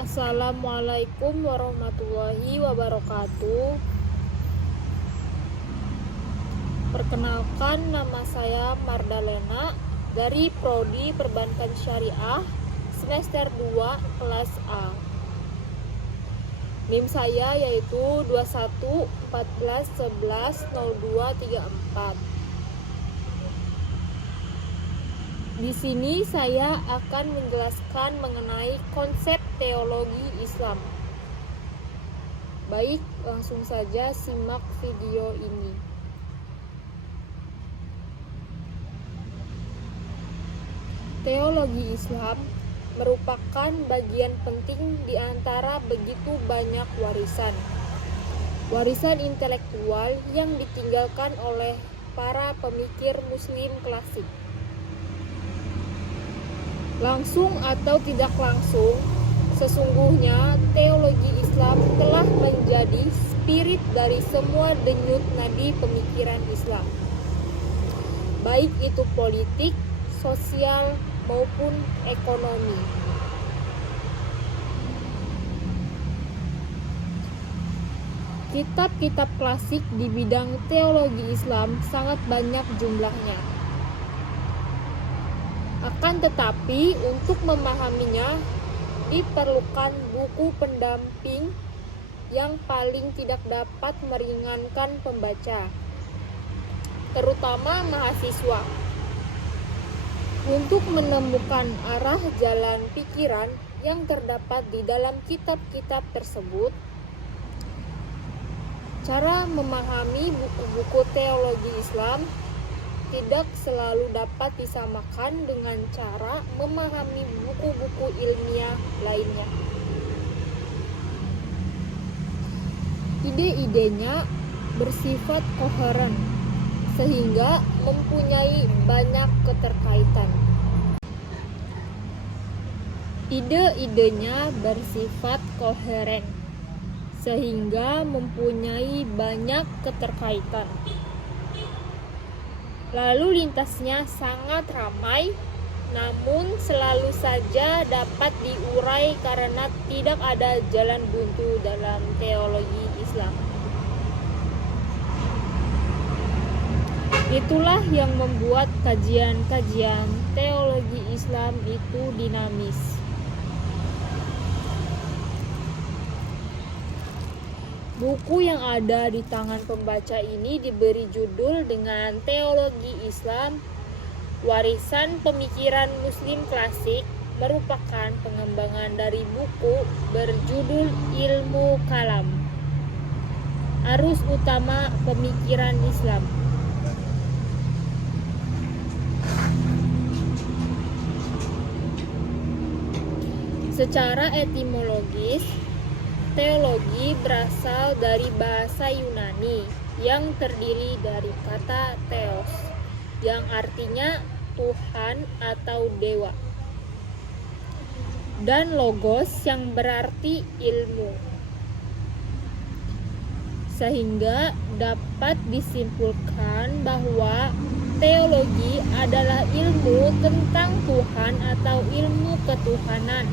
Assalamualaikum warahmatullahi wabarakatuh. Perkenalkan, nama saya Mardalena dari Prodi Perbankan Syariah semester 2 kelas A. NIM saya yaitu 2114110234. Di sini saya akan menjelaskan mengenai konsep teologi Islam. Baik, langsung saja simak video ini. Teologi Islam merupakan bagian penting di antara begitu banyak warisan intelektual yang ditinggalkan oleh para pemikir Muslim klasik. Langsung atau tidak langsung, sesungguhnya teologi Islam telah menjadi spirit dari semua denyut nadi pemikiran Islam, baik itu politik, sosial, maupun ekonomi. Kitab-kitab klasik di bidang teologi Islam sangat banyak jumlahnya. Akan tetapi, untuk memahaminya diperlukan buku pendamping yang paling tidak dapat meringankan pembaca, terutama mahasiswa, untuk menemukan arah jalan pikiran yang terdapat di dalam kitab-kitab tersebut. Cara memahami buku-buku teologi Islam tidak selalu dapat disamakan dengan cara memahami buku-buku ilmiah lainnya. Ide-idenya bersifat koheren, sehingga mempunyai banyak keterkaitan. Ide-idenya bersifat koheren, sehingga mempunyai banyak keterkaitan. Lalu lintasnya sangat ramai, namun selalu saja dapat diurai karena tidak ada jalan buntu dalam teologi Islam. Itulah yang membuat kajian-kajian teologi Islam itu dinamis. Buku yang ada di tangan pembaca ini diberi judul dengan Teologi Islam, Warisan Pemikiran Muslim Klasik, merupakan pengembangan dari buku berjudul Ilmu Kalam, Arus Utama Pemikiran Islam. Secara etimologis, teologi berasal dari bahasa Yunani yang terdiri dari kata theos, yang artinya Tuhan atau dewa, dan logos yang berarti ilmu. Sehingga dapat disimpulkan bahwa teologi adalah ilmu tentang Tuhan atau ilmu ketuhanan.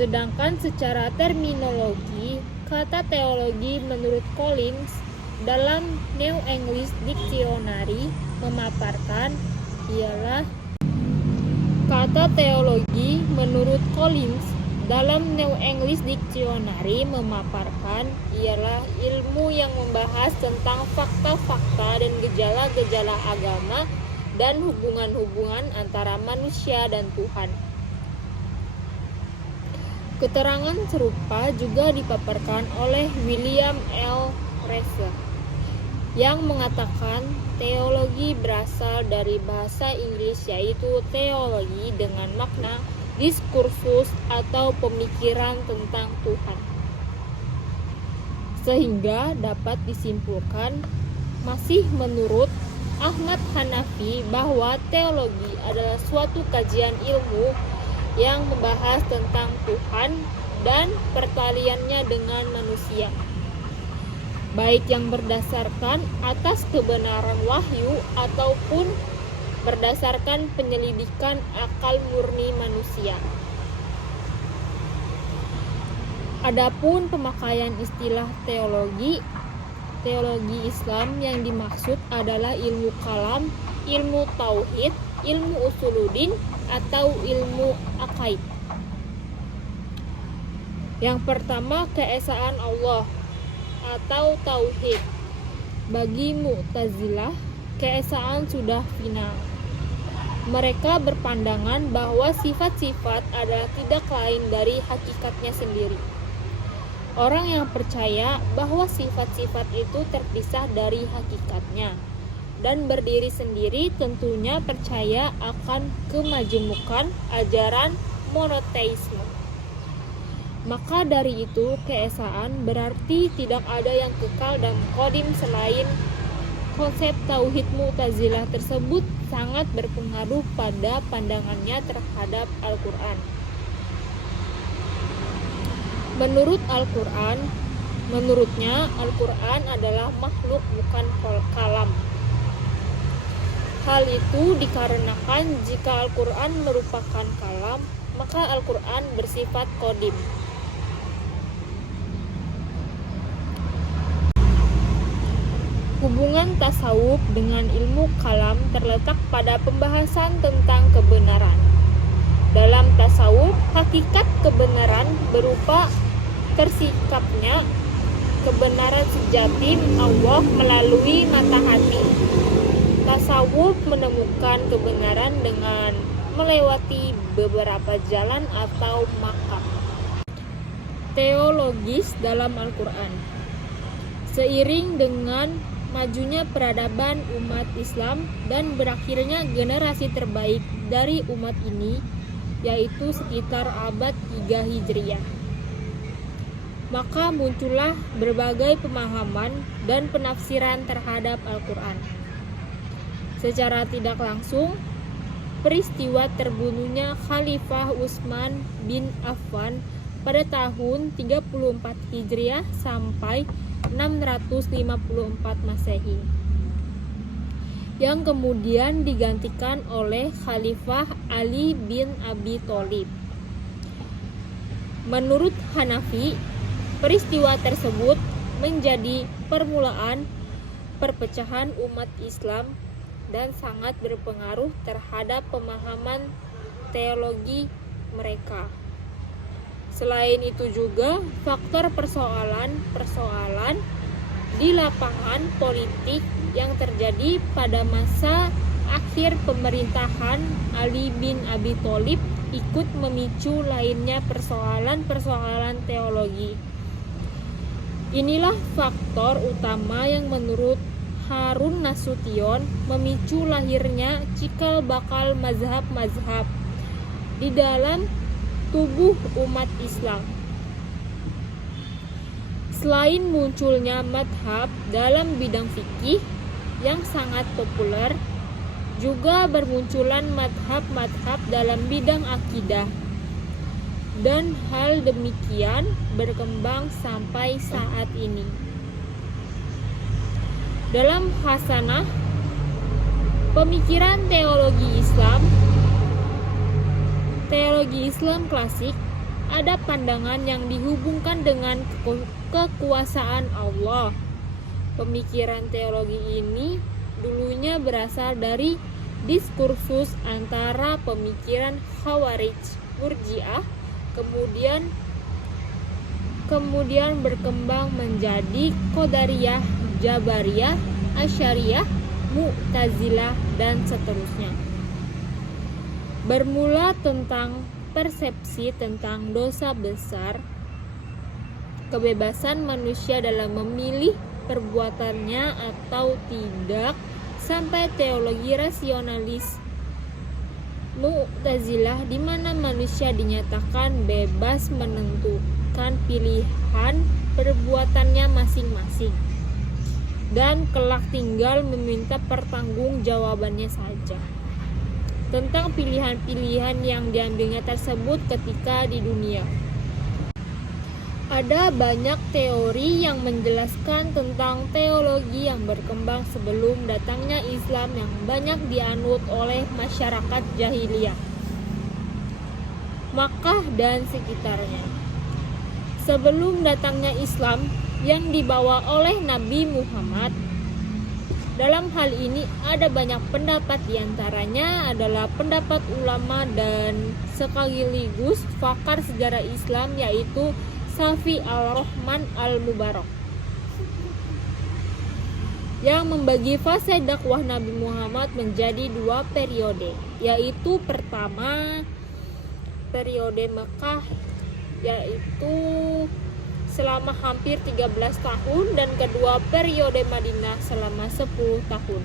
Sedangkan secara terminologi, kata teologi menurut Collins dalam New English Dictionary memaparkan ialah kata teologi menurut Collins dalam New English Dictionary memaparkan ialah ilmu yang membahas tentang fakta-fakta dan gejala-gejala agama dan hubungan-hubungan antara manusia dan Tuhan. Keterangan serupa juga dipaparkan oleh William L. Reese yang mengatakan teologi berasal dari bahasa Inggris yaitu teologi dengan makna diskursus atau pemikiran tentang Tuhan. Sehingga dapat disimpulkan masih menurut Ahmad Hanafi bahwa teologi adalah suatu kajian ilmu yang membahas tentang Tuhan dan pertaliannya dengan manusia, baik yang berdasarkan atas kebenaran wahyu ataupun berdasarkan penyelidikan akal murni manusia. Adapun pemakaian istilah teologi Islam yang dimaksud adalah ilmu kalam, ilmu tauhid, ilmu usuluddin, atau ilmu aqaid. Yang pertama, keesaan Allah atau tauhid. Bagi Mu'tazilah, keesaan sudah final. Mereka berpandangan bahwa sifat-sifat adalah tidak lain dari hakikatnya sendiri. Orang yang percaya bahwa sifat-sifat itu terpisah dari hakikatnya dan berdiri sendiri tentunya percaya akan kemajemukan ajaran monoteisme. Maka dari itu, keesaan berarti tidak ada yang kekal dan qadim selain konsep tauhid Mu'tazilah tersebut sangat berpengaruh pada pandangannya terhadap Al-Quran. Menurutnya Al-Quran adalah makhluk bukan kalam. Hal itu dikarenakan jika Al-Quran merupakan kalam, maka Al-Quran bersifat qadim. Hubungan tasawuf dengan ilmu kalam terletak pada pembahasan tentang kebenaran. Dalam tasawuf, hakikat kebenaran berupa tersikapnya kebenaran sejati Allah melalui mata hati. Tasawuf menemukan kebenaran dengan melewati beberapa jalan atau makam. Teologis dalam Al-Quran. Seiring dengan majunya peradaban umat Islam dan berakhirnya generasi terbaik dari umat ini, yaitu sekitar abad 3 Hijriah, maka muncullah berbagai pemahaman dan penafsiran terhadap Al-Quran. Secara tidak langsung, peristiwa terbunuhnya Khalifah Utsman bin Affan pada tahun 34 Hijriah sampai 654 Masehi, yang kemudian digantikan oleh Khalifah Ali bin Abi Thalib. Menurut Hanafi, peristiwa tersebut menjadi permulaan perpecahan umat Islam dan sangat berpengaruh terhadap pemahaman teologi mereka. Selain itu juga faktor persoalan di lapangan politik yang terjadi pada masa akhir pemerintahan Ali bin Abi Thalib ikut memicu lainnya persoalan teologi. Inilah faktor utama yang menurut Harun Nasution memicu lahirnya cikal bakal mazhab-mazhab di dalam tubuh umat Islam. Selain munculnya madhab dalam bidang fikih yang sangat populer, juga bermunculan madhab-madhab dalam bidang akidah. Dan hal demikian berkembang sampai saat ini. Dalam khasanah pemikiran teologi Islam klasik, ada pandangan yang dihubungkan dengan kekuasaan Allah. Pemikiran teologi ini dulunya berasal dari diskursus antara pemikiran Khawarij, Murji'ah, kemudian berkembang menjadi Qadariyah, Jabariyah, Asy'ariyah, Mu'tazilah, dan seterusnya. Bermula tentang persepsi tentang dosa besar, kebebasan manusia dalam memilih perbuatannya atau tidak, sampai teologi rasionalis Mu'tazilah di mana manusia dinyatakan bebas menentukan pilihan perbuatannya masing-masing dan kelak tinggal meminta pertanggungjawabannya saja tentang pilihan-pilihan yang diambilnya tersebut ketika di dunia. Ada banyak teori yang menjelaskan tentang teologi yang berkembang sebelum datangnya Islam yang banyak dianut oleh masyarakat jahiliyah, Makkah dan sekitarnya. sebelum datangnya Islam yang dibawa oleh Nabi Muhammad. Dalam hal ini ada banyak pendapat, diantaranya adalah pendapat ulama dan sekaligus pakar sejarah Islam, yaitu Safi Al-Rahman Al-Mubarak, yang membagi fase dakwah Nabi Muhammad menjadi 2 periode, yaitu pertama periode Mekah, yaitu selama hampir 13 tahun, dan kedua periode Madinah selama 10 tahun.